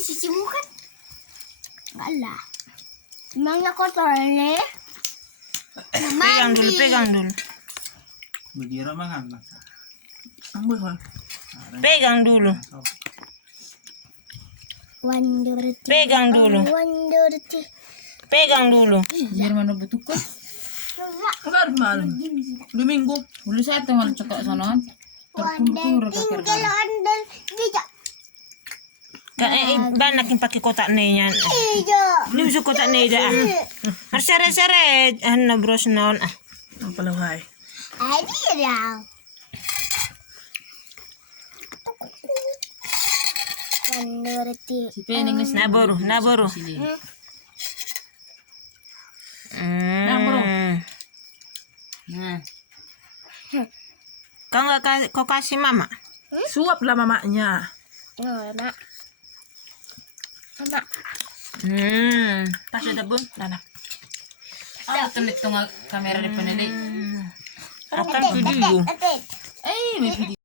cuci muka. Alah. Emangnya kotor nih? Pegang dulu, pegang dulu. Berdiri mangan. Ambil kok. Pegang dulu. Wandurti. Pegang dulu. Wandurti. Pegang dulu. Biar mana betul kan? Enggak malam. 2 minggu. Dulu saya tuh malah cekak sana. Terkumpul udah kakek. Kalau anda tidak. Banyak yang pakai kotak nih. Tidak. Ini bisa kotak nih dah. Harus seret-seret. Nah bros non. Apa lah hai? Ada. Wandurti. Si Peneng Nah baru. Bro. Nah, Kau kasih mama. suap lah mamanya. Oh, mak. Mak. Pas ada bun. Nana. Ah, tulit tuh kamera depan ini. Akan video. Atet. May video.